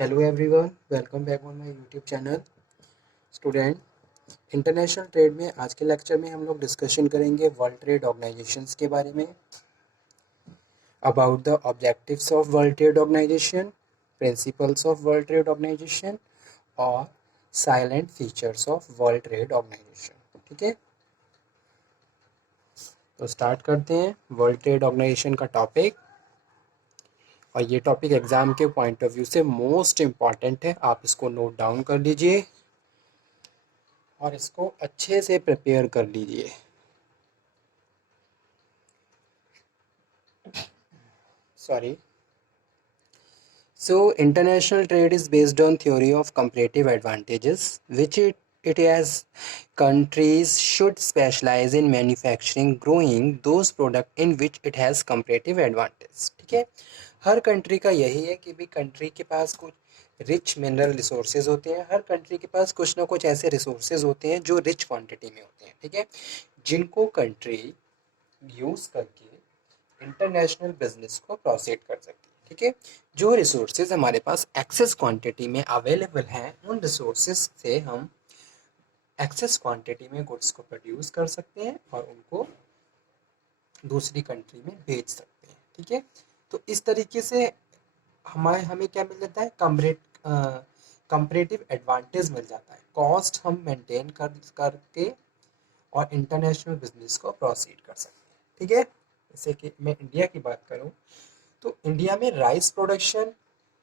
Hello everyone, welcome back on my YouTube channel. Student, international trade में आज के lecture में हम लोग डिस्कशन करेंगे वर्ल्ड ट्रेड ऑर्गेनाइजेशंस के बारे में, about the objectives of world trade organisation, principles of world trade organisation और silent features of world trade organisation. ठीक है, तो स्टार्ट करते हैं वर्ल्ड ट्रेड ऑर्गेनाइजेशन का टॉपिक। और ये टॉपिक एग्जाम के पॉइंट ऑफ व्यू से मोस्ट इम्पॉर्टेंट है, आप इसको नोट डाउन कर लीजिए और इसको अच्छे से प्रिपेयर कर लीजिए। Sorry. So international trade is based on theory of comparative advantages, which it has countries should specialize in manufacturing growing those product in which it has comparative advantage। ठीक है, हर कंट्री का यही है कि भाई कंट्री के पास कुछ रिच मिनरल रिसोर्सेज होते हैं, हर कंट्री के पास कुछ ना कुछ ऐसे रिसोर्सेज होते हैं जो रिच क्वांटिटी में होते हैं। ठीक है, जिनको कंट्री यूज करके इंटरनेशनल बिजनेस को प्रोसीड कर सकती है। ठीक है, जो रिसोर्सेज हमारे पास एक्सेस क्वांटिटी में अवेलेबल हैं, उन रिसोर्सेज से हम एक्सेस क्वांटिटी में गुड्स को प्रोड्यूस कर सकते हैं और उनको दूसरी कंट्री में बेच सकते हैं। ठीक है, तो इस तरीके से हमें क्या मिल जाता है, कंपरेटिव एडवांटेज मिल जाता है। कॉस्ट हम मेंटेन करके और इंटरनेशनल बिजनेस को प्रोसीड कर सकते हैं। ठीक है, जैसे कि मैं इंडिया की बात करूं तो इंडिया में राइस प्रोडक्शन,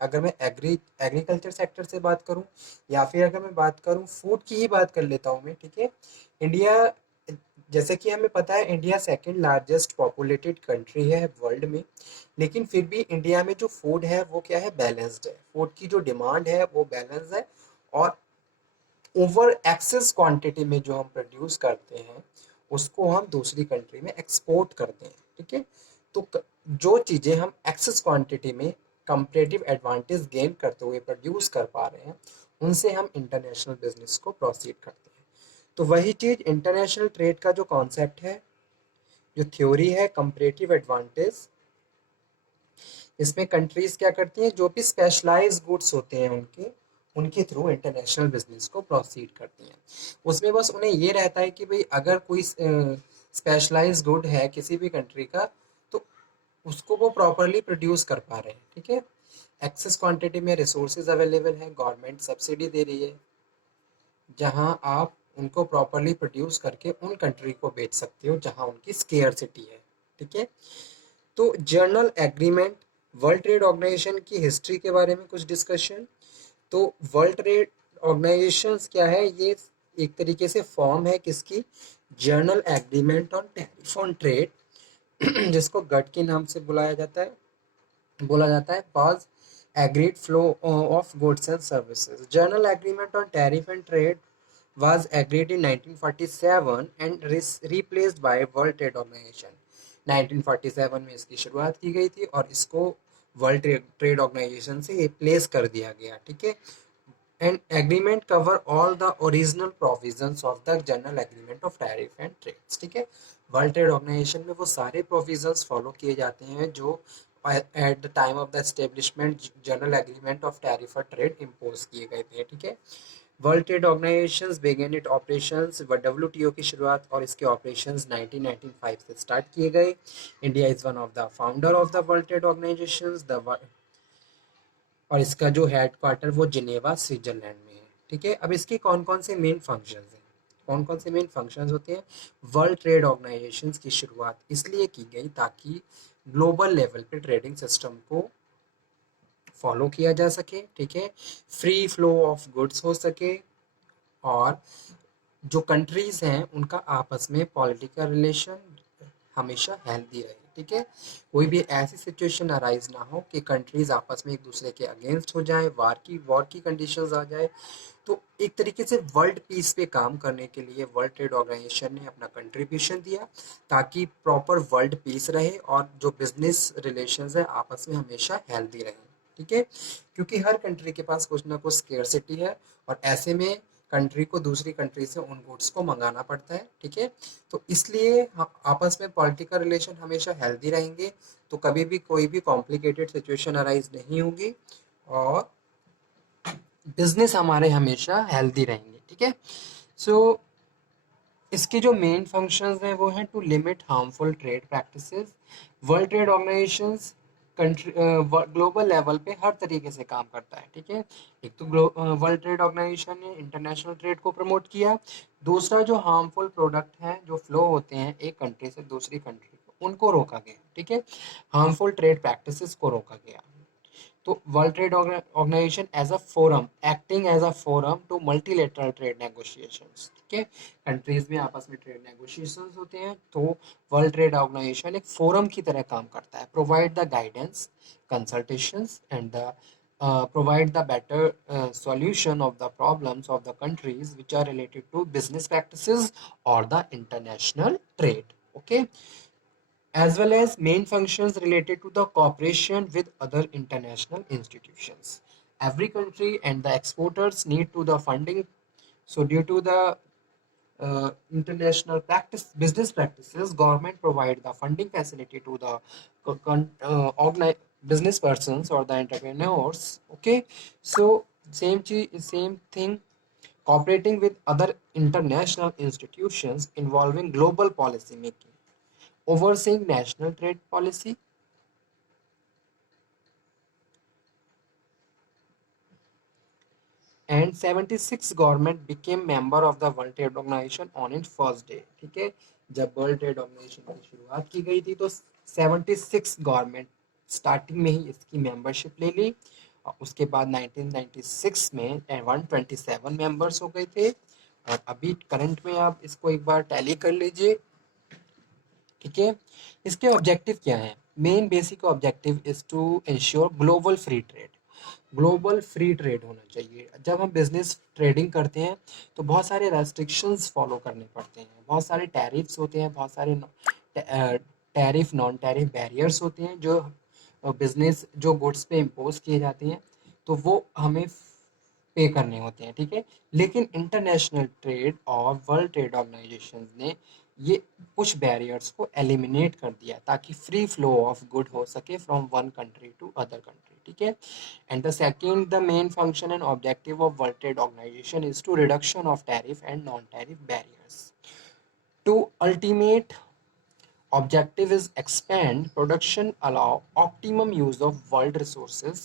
अगर मैं एग्रीकल्चर सेक्टर से बात करूं या फिर अगर मैं बात करूं फूड की ही बात कर लेता हूं मैं। ठीक है, इंडिया, जैसे कि हमें पता है India second largest populated country है वर्ल्ड में, लेकिन फिर भी इंडिया में जो फूड है वो क्या है, बैलेंस्ड है। फूड की जो डिमांड है वो बैलेंस है और ओवर एक्सेस क्वांटिटी में जो हम प्रोड्यूस करते हैं उसको हम दूसरी कंट्री में एक्सपोर्ट करते हैं। ठीक है, तो जो चीज़ें हम एक्सेस क्वांटिटी में कंपैरेटिव एडवांटेज गेन करते हुए प्रोड्यूस कर पा रहे हैं, उनसे हम इंटरनेशनल बिजनेस को प्रोसीड करते हैं। तो वही चीज़ इंटरनेशनल ट्रेड का जो कॉन्सेप्ट है, जो थ्योरी है कंपैरेटिव एडवांटेज, इसमें कंट्रीज क्या करती हैं, जो भी स्पेशलाइज गुड्स होते हैं उनके थ्रू इंटरनेशनल बिजनेस को प्रोसीड करती हैं। उसमें बस उन्हें ये रहता है कि भाई अगर कोई स्पेशलाइज गुड है किसी भी कंट्री का, तो उसको वो प्रॉपरली प्रोड्यूस कर पा रहे हैं। ठीक है, एक्सेस क्वांटिटी में रिसोर्सेज अवेलेबल है, गवर्नमेंट सब्सिडी दे रही है, जहां आप उनको प्रॉपरली प्रोड्यूस करके उन कंट्री को बेच सकते हो जहां उनकी स्केयरसिटी है। ठीक है, तो General Agreement, World trade Organization की हिस्ट्री के बारे में कुछ डिस्कशन। तो वर्ल्ड ट्रेड ऑर्गेनाइजेशन क्या है, ये एक तरीके से फॉर्म है किसकी, journal agreement on tariff on trade, जिसको गट के नाम से बोला जाता है was agreed flow of goods and services. Journal agreement on tariff and trade was agreed in 1947 and replaced by World Trade Organization। 1947 में इसकी शुरुआत की गई थी और इसको वर्ल्ड ट्रेड ऑर्गेनाइजेशन से रिप्लेस कर दिया गया। ठीक है, and agreement cover all the original provisions of the General Agreement of tariff and Trades. ठीक है, वर्ल्ड ट्रेड ऑर्गेनाइजेशन में वो सारे प्रोविजंस फॉलो किए जाते हैं जो at the time of the establishment General Agreement of Tariff और ट्रेड इम्पोज किए गए थे। ठीक है, world Trade Organizations began it operations, WTO की शुरुआत और इसके ऑपरेशंस 1995 से स्टार्ट किए गए। India is one of the founder of the world Trade organisations, और इसका जो हेड क्वार्टर वो जिनेवा स्विट्जरलैंड में है। ठीक है, अब इसके कौन कौन से मेन फंक्शंस हैं, कौन कौन से मेन फंक्शंस होते हैं। वर्ल्ड ट्रेड ऑर्गेनाइजेशंस की शुरुआत इसलिए की गई ताकि ग्लोबल लेवल पे ट्रेडिंग सिस्टम को फॉलो किया जा सके। ठीक है, फ्री फ्लो ऑफ गुड्स हो सके और जो कंट्रीज हैं उनका आपस में पॉलिटिकल रिलेशन हमेशा हेल्दी रहे। ठीक है, कोई भी ऐसी सिचुएशन अराइज ना हो कि कंट्रीज आपस में एक दूसरे के अगेंस्ट हो जाए, वॉर की कंडीशंस आ जाए। तो एक तरीके से वर्ल्ड पीस पे काम करने के लिए वर्ल्ड ट्रेड ऑर्गेनाइजेशन ने अपना कंट्रीब्यूशन दिया ताकि प्रॉपर वर्ल्ड पीस रहे और जो बिजनेस रिलेशंस है आपस में हमेशा हेल्दी रहे। ठीक है, क्योंकि हर कंट्री के पास कुछ ना कुछ स्केर्सिटी है और ऐसे में कंट्री को दूसरी कंट्री से उन गुड्स को मंगाना पड़ता है। ठीक है, तो इसलिए आपस में पॉलिटिकल रिलेशन हमेशा हेल्दी रहेंगे, तो कभी भी कोई भी कॉम्प्लिकेटेड सिचुएशन अराइज नहीं होगी और बिजनेस हमारे हमेशा हेल्दी रहेंगे, ठीक है। सो इसके जो मेन फंक्शंस हैं वो हैं to limit harmful trade practices. World Trade Organizations country global level पे हर तरीके से काम करता है, ठीक है। एक तो वर्ल्ड ट्रेड ऑर्गेनाइजेशन ने इंटरनेशनल ट्रेड को प्रमोट किया। दूसरा, जो हार्मफुल प्रोडक्ट हैं जो फ्लो होते हैं एक कंट्री से दूसरी कंट्री को, उनको रोका गया, ठीक है। हार्मफुल ट्रेड प्रैक्टिसेस को रोका गया। तो World trade organisation as a forum, acting as a forum to multilateral trade negotiations, ठीक है। कंट्रीज में आपस में ट्रेड नेगोशिएशंस होते हैं, तो वर्ल्ड ट्रेड ऑर्गेनाइजेशन एक फोरम की तरह काम करता है। Provide the guidance, consultations and the provide the better solution of the problems of the countries which are related to business practices or the international trade, okay, as well as main functions related to the cooperation with other international institutions. Every country and the exporters need to the funding. So due to the international business practices, government provide the funding facility to the business persons or the entrepreneurs. Okay, so same thing, cooperating with other international institutions involving global policy making, overseeing national trade policy. And 76 government became member of the World trade Organization on its first day, ठीक है। जब world trade Organization की शुरुआत की गई थी तो 76 government starting में ही इसकी मेंबरशिप ले ली, और उसके बाद 1996 में 127 मेंबर्स हो गए थे। और अभी करंट में आप इसको एक बार टैली कर लीजिए, ठीक है। इसके ऑब्जेक्टिव क्या हैं? Main basic objective is to ensure global free trade. Global free trade होना चाहिए। जब हम बिजनेस ट्रेडिंग करते हैं तो बहुत सारे रेस्ट्रिक्शंस फॉलो करने पड़ते हैं, बहुत सारे टैरिफ्स होते हैं, बहुत सारे टैरिफ नॉन टैरिफ बैरियर्स होते हैं जो बिजनेस जो गुड्स पे इम्पोज किए जाते हैं, तो वो हमें पे करने होते हैं, ठीक है। लेकिन इंटरनेशनल ट्रेड और वर्ल्ड ट्रेड ऑर्गेनाइजेशन ने ये कुछ बैरियर्स को एलिमिनेट कर दिया ताकि फ्री फ्लो ऑफ गुड हो सके from one country to other country, ठीक है। And the second, the main function and objective of world trade organization is to reduction of tariff and non tariff barriers. To ultimate objective is expand production, allow optimum use of world resources.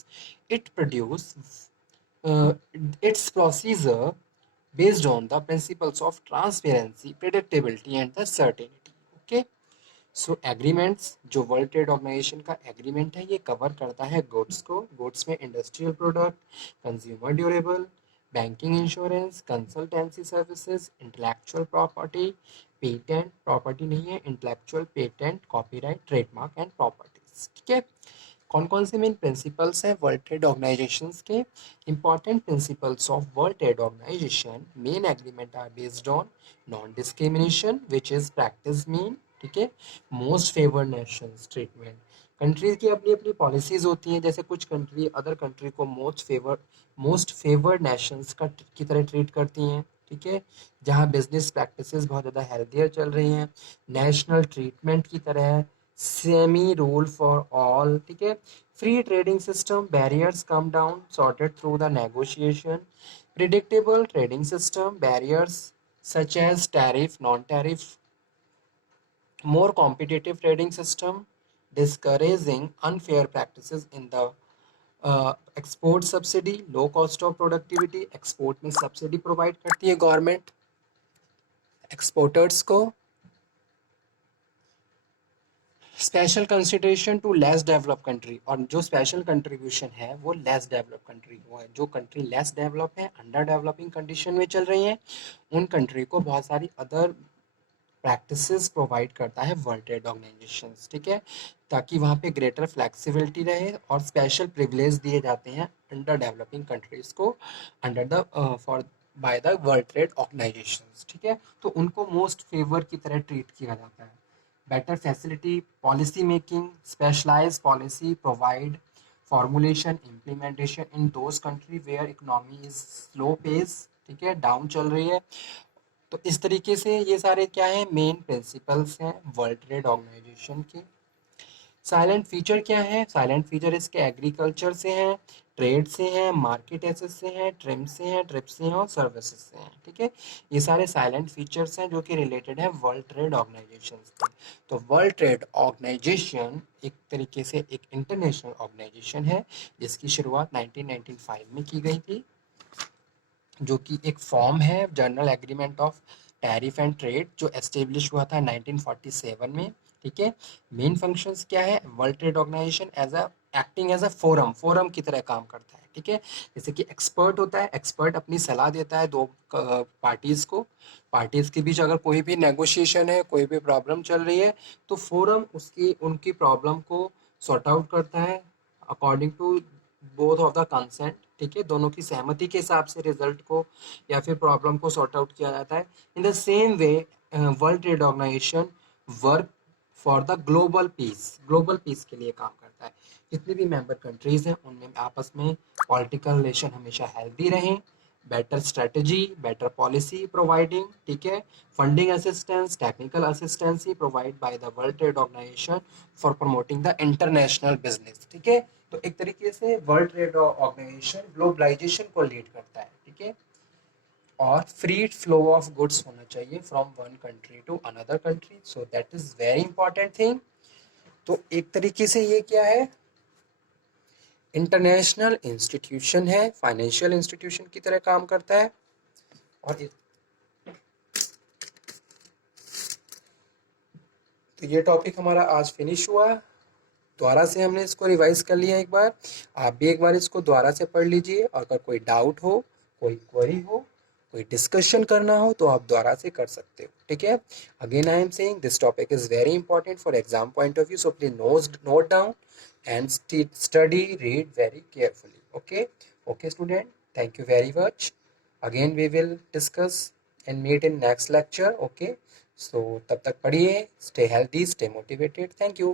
It produce uh, its procedure based on the principles of transparency, predictability and the certainty, okay. So agreements, जो world trade organisation का agreement है ये cover करता है goods को। Goods में industrial product, consumer durable, banking, insurance, consultancy services, intellectual property, patent, property नहीं है, intellectual, patent, copyright, trademark and properties, ठीक है। कौन कौन से मेन प्रिंसिपल्स हैं वर्ल्ड ट्रेड ऑर्गेनाइजेशन के? Important principles of world trade organization, main agreement are based on non discrimination which is practice mean, ठीक है। Most favoured Nations treatment, countries की अपनी अपनी पॉलिसीज होती हैं, जैसे कुछ कंट्री अदर कंट्री को मोस्ट फेवर्ड नेशंस का की तरह ट्रीट करती हैं, ठीक है। जहाँ बिजनेस प्रैक्टिसेस बहुत ज़्यादा हेल्थियर चल रही हैं, नेशनल ट्रीटमेंट की तरह, सेमी रूल फॉर ऑल, ठीक है। Free trading system, barriers come down sorted through the negotiation, predictable trading system, barriers such as tariff, non-tariff, more competitive trading system, discouraging unfair practices in the export subsidy, low cost of productivity, export में subsidy provide करती है government exporters को, special consideration to less develop country, और जो special contribution है वो less develop country को है। जो कंट्री लेस डेवलप है, अंडर डेवलपिंग कंडीशन में चल रही हैं, उन कंट्री को बहुत सारी अदर प्रैक्टिसेस प्रोवाइड करता है वर्ल्ड ट्रेड ऑर्गेनाइजेशन, ठीक है, ताकि वहाँ पे ग्रेटर फ्लेक्सिबिलिटी रहे और स्पेशल प्रिविलेज दिए जाते हैं अंडर डेवलपिंग कंट्रीज को under the for by the world trade organisation, ठीक है। तो उनको मोस्ट फेवर की तरह ट्रीट किया जाता है। Better facility, policy making, specialize policy provide formulation, implementation in those country where economy is slow pace, ठीक है, डाउन चल रही है। तो इस तरीके से ये सारे क्या हैं, मेन प्रिंसिपल्स हैं वर्ल्ड ट्रेड ऑर्गेनाइजेशन के। साइलेंट फीचर क्या है? साइलेंट फीचर इसके एग्रीकल्चर से हैं, ट्रेड से हैं, मार्केट एसेस से हैं, ट्रिम से हैं, ट्रिप से हैं और सर्विसेज से हैं। ठीक है, ये सारे साइलेंट फीचर्स हैं जो कि रिलेटेड है वर्ल्ड ट्रेड ऑर्गेनाइजेशन से। तो वर्ल्ड ट्रेड ऑर्गेनाइजेशन एक तरीके से एक इंटरनेशनल ऑर्गेनाइजेशन है जिसकी शुरुआत 1995 में की गई थी, जो कि एक फॉर्म है general Agreement of tariff and trade जो एस्टेब्लिश हुआ था 1947 में। ठीक है, मेन फंक्शंस क्या है? World trade organisation as a acting as a forum की तरह काम करता है। ठीक है, जैसे कि एक्सपर्ट होता है, एक्सपर्ट अपनी सलाह देता है दो पार्टीज को, पार्टीज के बीच अगर कोई भी नेगोशिएशन है, कोई भी प्रॉब्लम चल रही है, तो फोरम उसकी उनकी प्रॉब्लम को सॉर्ट आउट करता है according to both of the consent. ठीक है, दोनों की सहमति के हिसाब से रिजल्ट को या फिर प्रॉब्लम को सॉर्ट आउट किया जाता है। In the same way world trade organization work for the global peace के लिए काम करता है। जितनी भी मेंबर कंट्रीज हैं उनमें आपस में पॉलिटिकल रिलेशन हमेशा हेल्दी रहें, better strategy, better policy providing, ठीक है, funding assistance, technical assistance provide by the world trade organization for promoting the international business. ठीक है, तो एक तरीके से वर्ल्ड ट्रेड ऑर्गेनाइजेशन ग्लोबलाइजेशन को लीड करता है। ठीक है, और फ्री फ्लो ऑफ गुड्स होना चाहिए from one country to another country, so that is very important thing. तो एक तरीके से ये क्या है? इंटरनेशनल इंस्टीट्यूशन है, फाइनेंशियल इंस्टीट्यूशन की तरह काम करता है। और तो ये टॉपिक हमारा आज फिनिश हुआ। दोबारा से हमने इसको रिवाइज कर लिया एक बार, आप भी एक बार इसको दोबारा से पढ़ लीजिए, और अगर कोई डाउट हो, कोई क्वेरी हो, कोई डिस्कशन करना हो तो आप दोबारा से कर सकते हो। ठीक है, again I am saying this topic is very important for exam point of view, so please note down and study, read very carefully. Okay, okay student, thank you very much. Again we will discuss and meet in next lecture. Okay, so तब तक पढ़िए, stay healthy, stay motivated. Thank you.